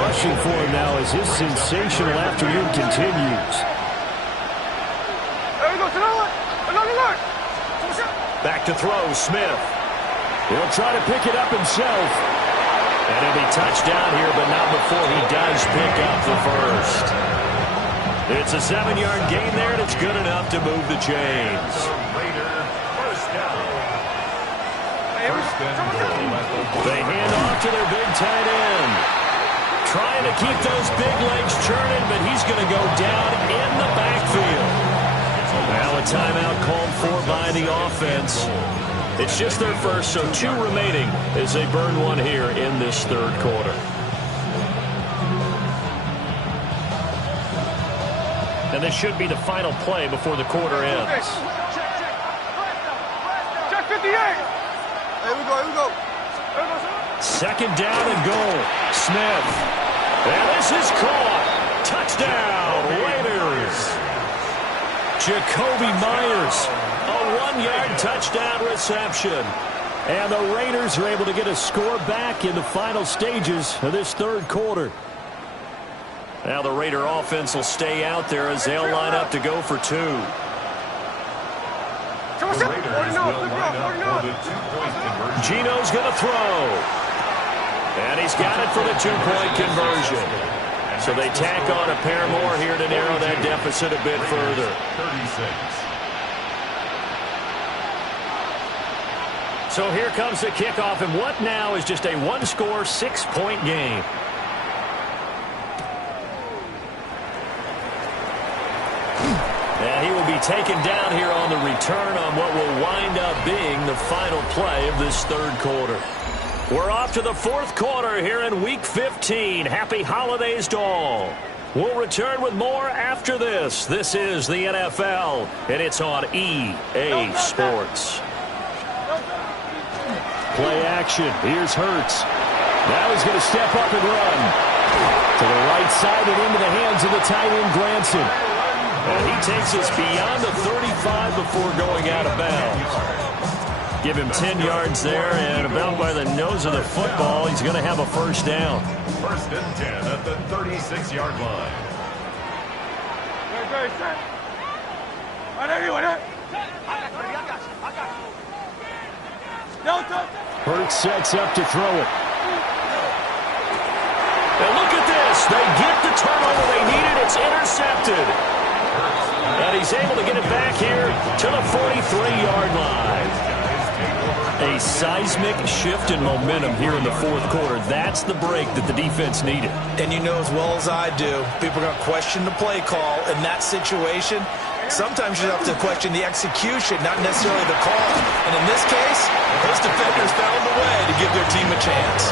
rushing for him now as his sensational afternoon continues. Back to throw, Smith. He'll try to pick it up himself. And he'll be touched down here, but not before he does pick up the first. It's a 7-yard gain there, and it's good enough to move the chains. They hand off to their big tight end. Trying to keep those big legs churning, but he's going to go down in the backfield. Now a timeout called for by the offense. It's just their first, so 2 remaining as they burn one here in this third quarter. And this should be the final play before the quarter ends. Check 58. Here we go. Second down and goal. Smith. And this is caught. Touchdown, Raiders. Jacoby Myers. A 1-yard touchdown reception. And the Raiders are able to get a score back in the final stages of this third quarter. Now the Raider offense will stay out there as they'll line up to go for 2. Gino's going to throw. And he's got it for the 2-point conversion. So they tack on a pair more here to narrow that deficit a bit further. 36. So here comes the kickoff, and what now is just a 1-score, 6-point game. And he will be taken down here on the return on what will wind up being the final play of this third quarter. We're off to the fourth quarter here in Week 15. Happy holidays to all. We'll return with more after this. This is the NFL, and it's on EA Sports. Play action. Here's Hurts. Now he's going to step up and run. To the right side and into the hands of the tight end, Granson. And he takes us beyond the 35 before going out of bounds. Give him 10 yards there, and about by the nose of the football, he's going to have a first down. First and 10 at the 36-yard line. Hurts sets up to throw it. And look at this. They get the turnover they needed. It's intercepted. And he's able to get it back here to the 43-yard line. A seismic shift in momentum here in the fourth quarter. That's the break that the defense needed. And you know as well as I do, people are going to question the play call in that situation. Sometimes you have to question the execution, not necessarily the call. And in this case, those defenders found a way to give their team a chance.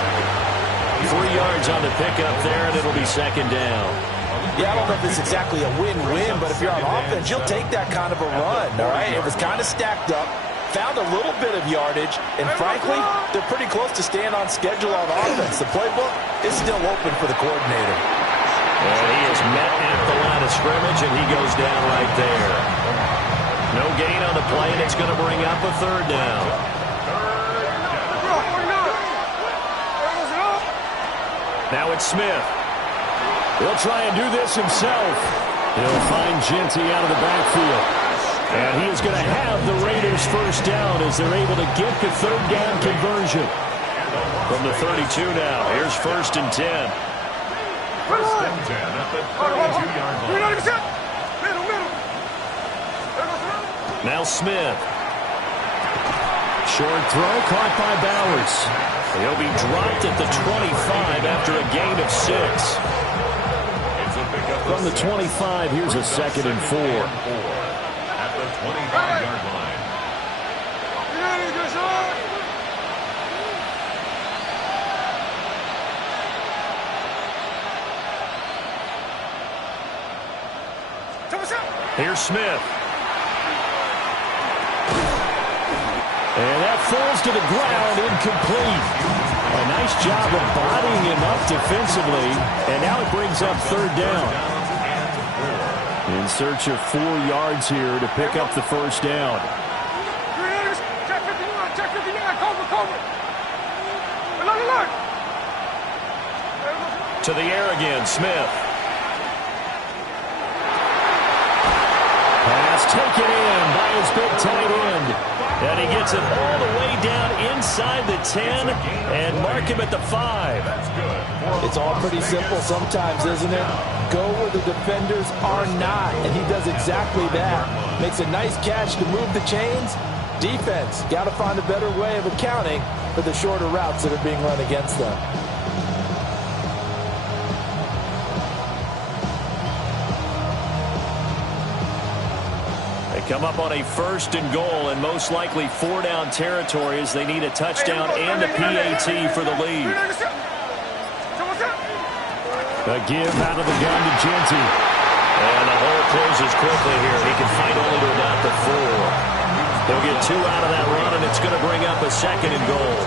3 yards on the pickup there, and it'll be second down. Yeah, I don't know if it's exactly a win-win, but if you're on offense, you'll take that kind of a run, all right? It was kind of stacked up, found a little bit of yardage, and frankly, they're pretty close to staying on schedule on offense. The playbook is still open for the coordinator. And he is met at the line of scrimmage, and he goes down right there. No gain on the play, and it's going to bring up a third down. Now it's Smith. He'll try and do this himself. He'll find Genty out of the backfield. And he is going to have the Raiders first down as they're able to get the third down conversion. From the 32 now, here's first and 10. First and 10 at the 32-yard line. Now Smith. Short throw caught by Bowers. He'll be dropped at the 25 after a gain of 6. From the 25, here's a second and 4. At the 25-yard line. Here's Smith. And that falls to the ground, incomplete. A nice job of bodying him up defensively, and now it brings up third down. In search of 4 yards here to pick up the first down. Check 59, cover. To the air again, Smith. Pass taken in by his big tight end. And he gets it all the way down inside the 10 and mark him at the 5. It's all pretty simple sometimes, isn't it? Go where the defenders are not, and he does exactly that. Makes a nice catch to move the chains. Defense, got to find a better way of accounting for the shorter routes that are being run against them. Come up on a 1st and goal, and most likely 4-down territory as they need a touchdown and a PAT for the lead. A give out of the gun to Genty. And the hole closes quickly here. He can fight only to about the 4. They'll get 2 out of that run, and it's going to bring up a 2nd and goal.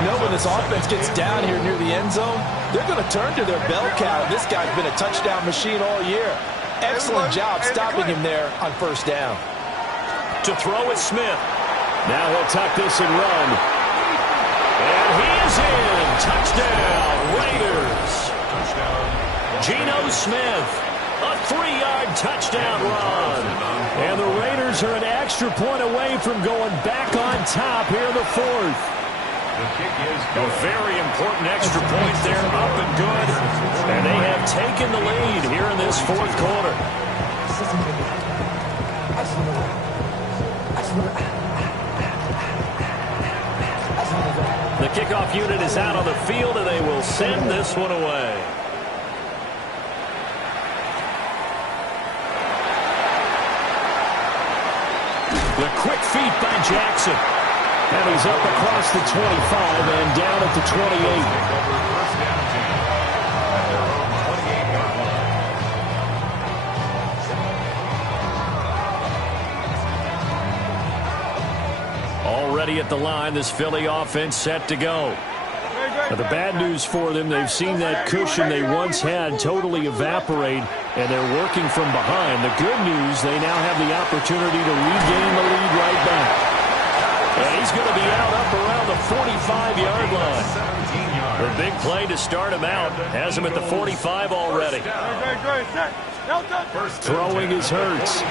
You know, when this offense gets down here near the end zone, they're going to turn to their bell cow. This guy's been a touchdown machine all year. Excellent job stopping him there on 1st down. To throw is Smith. Now he'll tuck this and run. And he is in. Touchdown, Raiders. Geno Smith, a 3-yard touchdown run. And the Raiders are an extra point away from going back on top here in the 4th. A very important extra point there, up and good. And they have taken the lead here in this 4th quarter. The kickoff unit is out on the field, and they will send this one away. The quick feet by Jackson. And he's up across the 25 and down at the 28. Already at the line, this Philly offense set to go. Now, the bad news for them, they've seen that cushion they once had totally evaporate, and they're working from behind. The good news, they now have the opportunity to regain the lead right back. And he's going to be out up around the 45-yard line. The big play to start him out has him at the 45 already. Throwing is Hurts.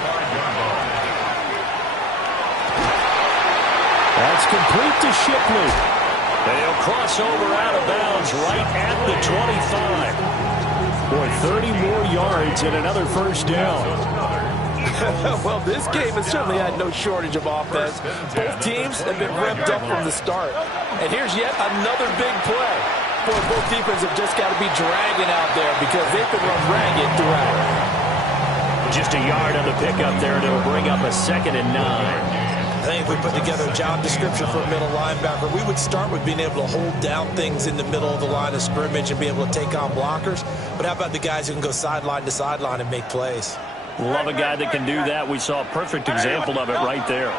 That's complete to Shipley. And he'll cross over out of bounds right at the 25. Boy, 30 more yards and another 1st down. Well, this game has certainly had no shortage of offense. Both teams have been revved up from the start. And here's yet another big play. Boy, both defenses have just got to be dragging out there because they've been run ragged throughout. Just a yard on the pickup there, and it'll bring up a 2nd and 9. I think if we put together a job description for a middle linebacker, we would start with being able to hold down things in the middle of the line of scrimmage and be able to take on blockers. But how about the guys who can go sideline to sideline and make plays? Love a guy that can do that. We saw a perfect example of it right there.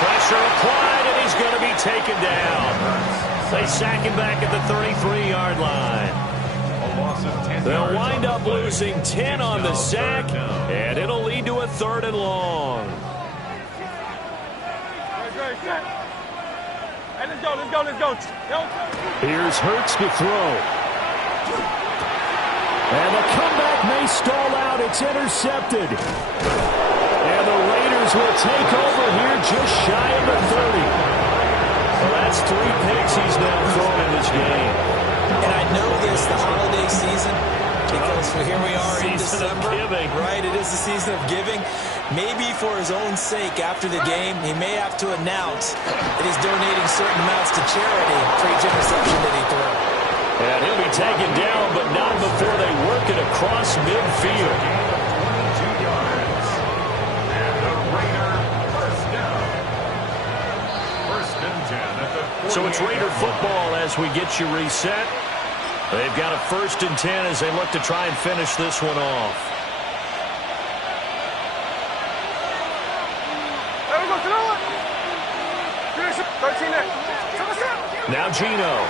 Pressure applied, and he's going to be taken down. They sack him back at the 33-yard line. They'll wind up losing 10 on the sack, and it'll lead to a 3rd and long. Hey, let's go. Here's Hurts to throw. And the comeback may stall out. It's intercepted. And the Raiders will take over here just shy of the 30. Well, that's 3 picks he's now thrown in this game. And I know this, the holiday season, because here we are in December. Right, it is the season of giving. Maybe for his own sake, after the game, he may have to announce that he's donating certain amounts to charity for each interception that he throws. And he'll be taken down, but not before they work it across midfield. So it's Raider football as we get you reset. They've got a 1st and 10 as they look to try and finish this one off. Now Geno.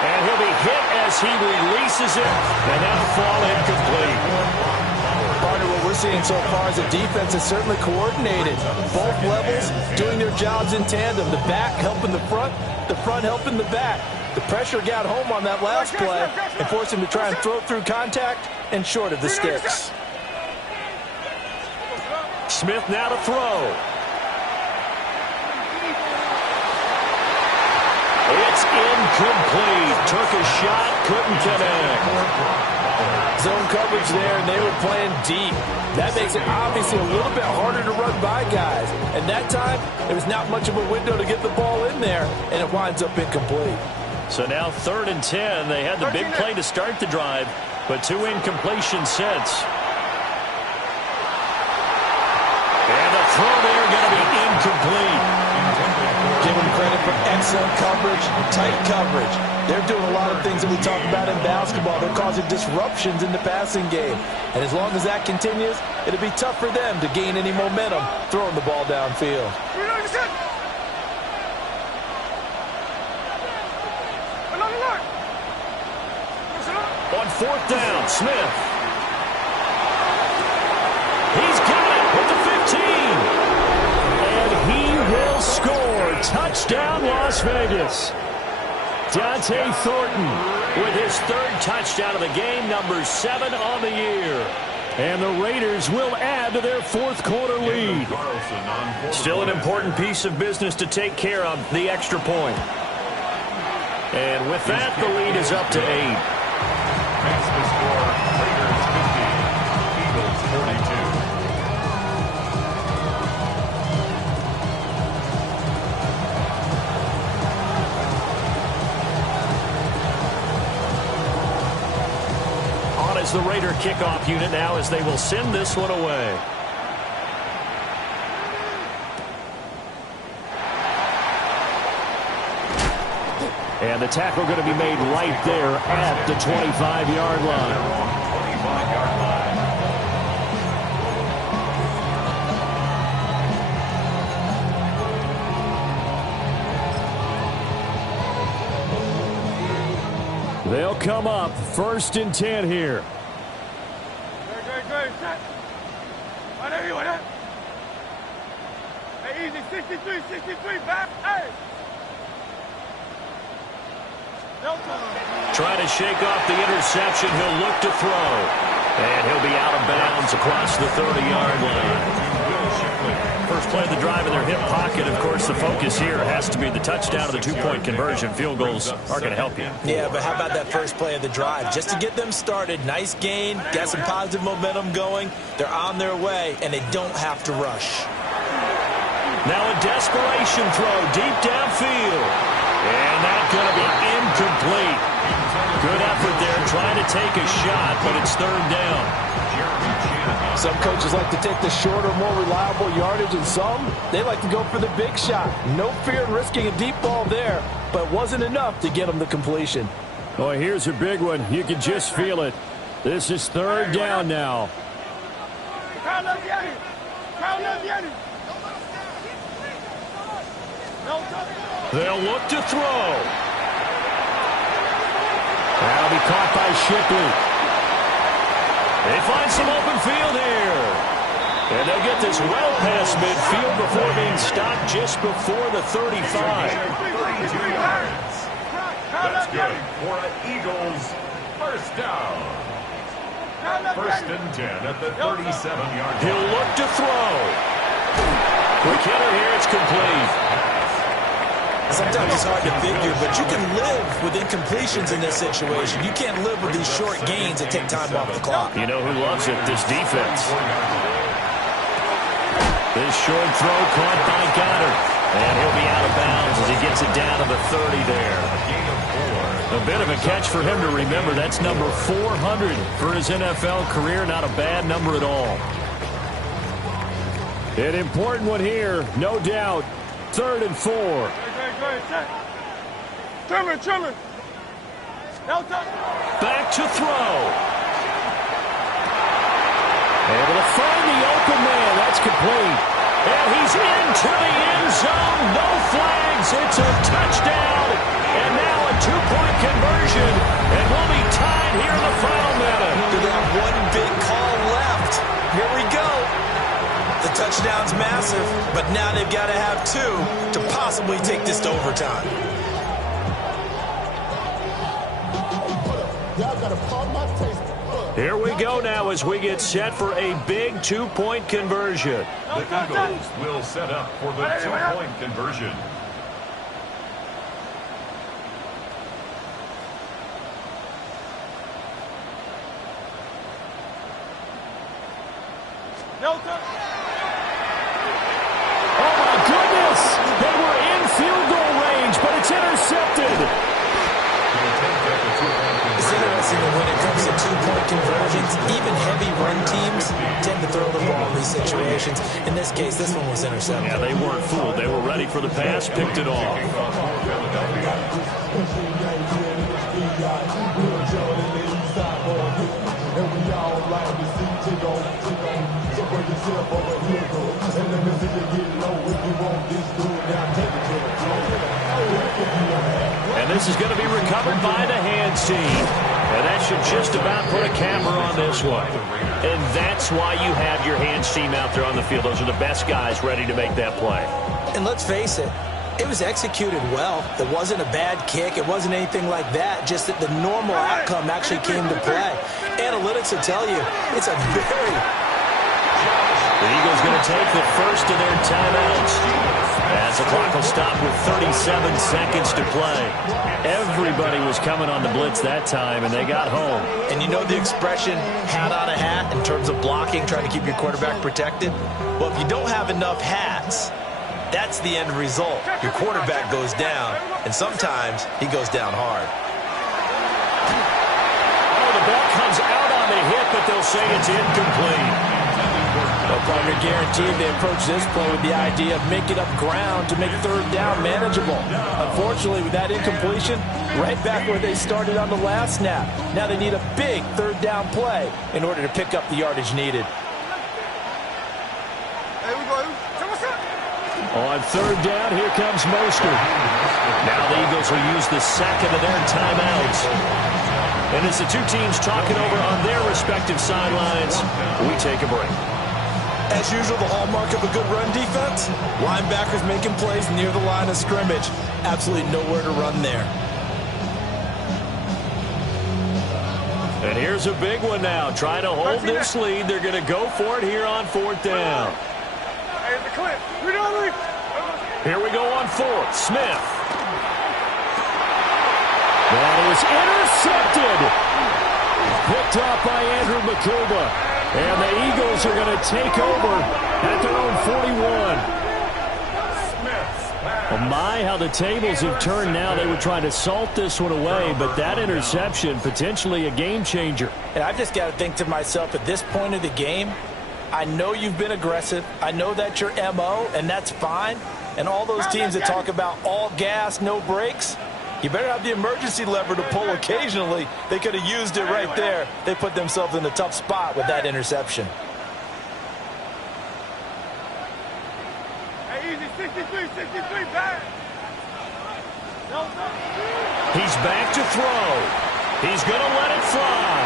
And he'll be hit as he releases it, and that'll fall incomplete. Partner, what we're seeing so far is a defense that's certainly coordinated. Both levels doing their jobs in tandem. The back helping the front helping the back. The pressure got home on that last play and forced him to try and throw through contact and short of the sticks. Smith now to throw. It's incomplete. Took a shot, couldn't connect. Zone coverage there, and they were playing deep. That makes it obviously a little bit harder to run by guys. And that time, there was not much of a window to get the ball in there, and it winds up incomplete. So now 3rd and 10. They had the big play to start the drive, but 2 incompletions since. And the throw there going to be incomplete. Give them credit for excellent coverage, tight coverage. They're doing a lot of things that we talk about in basketball. They're causing disruptions in the passing game. And as long as that continues, it'll be tough for them to gain any momentum throwing the ball downfield. On 4th down, Smith. He's got it with the 15. And he will score. Touchdown, Las Vegas. Dante Thornton with his 3rd touchdown of the game, number 7 on the year. And the Raiders will add to their 4th quarter lead. Still an important piece of business to take care of, the extra point. And with that, the lead is up to 8. Makes the score Raiders 50, Eagles 42. On is the Raider kickoff unit now as they will send this one away. And the tackle going to be made right there at the 25-yard line. 25-yard line. They'll come up 1st and 10 here. Good. Set. Right there, right there. Hey, easy. 63, back. Hey. Trying to shake off the interception. He'll look to throw. And he'll be out of bounds across the 30-yard line. First play of the drive in their hip pocket. Of course, the focus here has to be the touchdown of the 2-point conversion. Field goals are going to help you. Yeah, but how about that first play of the drive? Just to get them started, nice gain, got some positive momentum going. They're on their way, and they don't have to rush. Now a desperation throw deep downfield. And that's going to be incomplete. Good effort there trying to take a shot, but it's 3rd down. Some coaches like to take the shorter, more reliable yardage, and some, they like to go for the big shot. No fear in risking a deep ball there, but wasn't enough to get them the completion. Oh, here's a big one. You can just feel it. This is 3rd down now. They'll look to throw. That'll be caught by Shipley. They find some open field here. And they'll get this well past midfield before being stopped just before the 35. 32 yards. That's good for an Eagles 1st down. 1st and 10 at the 37-yard line. He'll look to throw. Quick hitter here. It's complete. Sometimes it's hard to figure, but you can live with incompletions in this situation. You can't live with these short gains that take time off the clock. You know who loves it? This defense. This short throw caught by Goddard. And he'll be out of bounds as he gets it down to the 30 there. A bit of a catch for him to remember. That's number 400 for his NFL career. Not a bad number at all. An important one here, no doubt. 3rd and 4. Trimmer. Back to throw. Able to find the open man. That's complete. And he's into the end zone. No flags. It's a touchdown. And now a 2-point conversion. And we'll be tied here in the final minute. They got one big call left. Here we go. massive, but now they've got to have 2 to possibly take this to overtime. Here we go now as we get set for a big 2-point conversion. The Eagles will set up for the 2-point conversion. Oh, my goodness! They were in field goal range, but it's intercepted. It's interesting that when it comes to 2-point conversions, even heavy run teams tend to throw the ball in these situations. In this case, this one was intercepted. Yeah, they weren't fooled. They were ready for the pass, picked it off. And this is going to be recovered by the hands team. And that should just about put a capper on this one. And that's why you have your hands team out there on the field. Those are the best guys ready to make that play. And let's face it, it was executed well. It wasn't a bad kick. It wasn't anything like that. Just that the normal outcome actually came to play. Analytics will tell you it's a very... The Eagles going to take the first of their timeouts as the clock will stop with 37 seconds to play. Everybody was coming on the blitz that time, and they got home. And you know the expression, hat on a hat, in terms of blocking, trying to keep your quarterback protected? Well, if you don't have enough hats, that's the end result. Your quarterback goes down, and sometimes he goes down hard. Oh, the ball comes out on the hit, but they'll say it's incomplete. Well, partner, guaranteed they approach this play with the idea of making up ground to make third down manageable. Unfortunately, with that incompletion, right back where they started on the last snap. Now they need a big third down play in order to pick up the yardage needed. On third down, here comes Mostert. Now the Eagles will use the second of their timeouts. And as the two teams talking over on their respective sidelines, we take a break. As usual, the hallmark of a good run defense, linebackers making plays near the line of scrimmage. Absolutely nowhere to run there. And here's a big one now. Trying to hold this lead. They're going to go for it here on fourth down. Here we go on fourth. Smith. That is intercepted. Picked off by Andrew Makuba. And the Eagles are going to take over at their own 41. Oh my, how the tables have turned now. They were trying to salt this one away, but that interception, potentially a game changer. And I've just got to think to myself, at this point of the game, I know you've been aggressive. I know that's your MO, and that's fine. And all those teams that talk about all gas, no brakes, you better have the emergency lever to pull occasionally. They could have used it right there. They put themselves in a tough spot with that interception. Hey, easy, 63, back. He's back to throw. He's going to let it fly.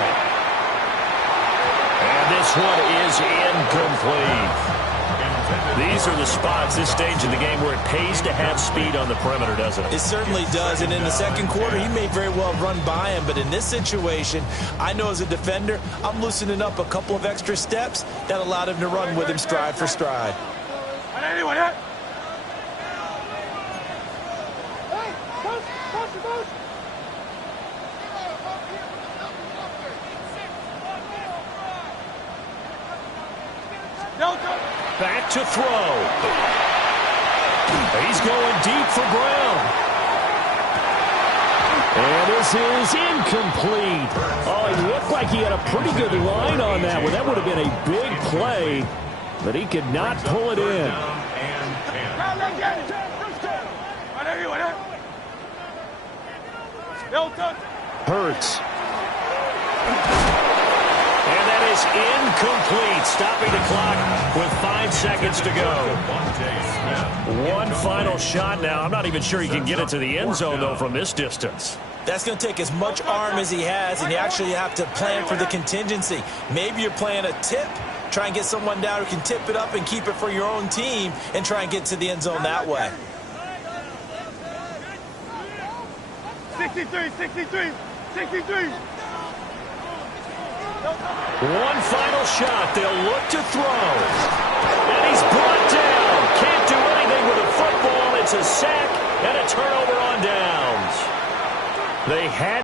And this one is incomplete. These are the spots, this stage of the game, where it pays to have speed on the perimeter, doesn't it? It certainly does, and in the second quarter, he may very well run by him, but in this situation, I know as a defender, I'm loosening up a couple of extra steps that allowed him to run with him stride for stride. Back to throw. He's going deep for Brown. And this is incomplete. Oh, he looked like he had a pretty good line on that one. That would have been a big play, but he could not pull it in. Hurts. And that is incomplete, stopping the clock with 5 seconds to go. One final shot now. I'm not even sure he can get it to the end zone, though, from this distance. That's going to take as much arm as he has, and you actually have to plan for the contingency. Maybe you're playing a tip, Try and get someone down who can tip it up and keep it for your own team and try and get to the end zone that way. 63, 63, 63. One final shot. They'll look to throw. And he's brought down. Can't do anything with a football. It's a sack and a turnover on downs. They had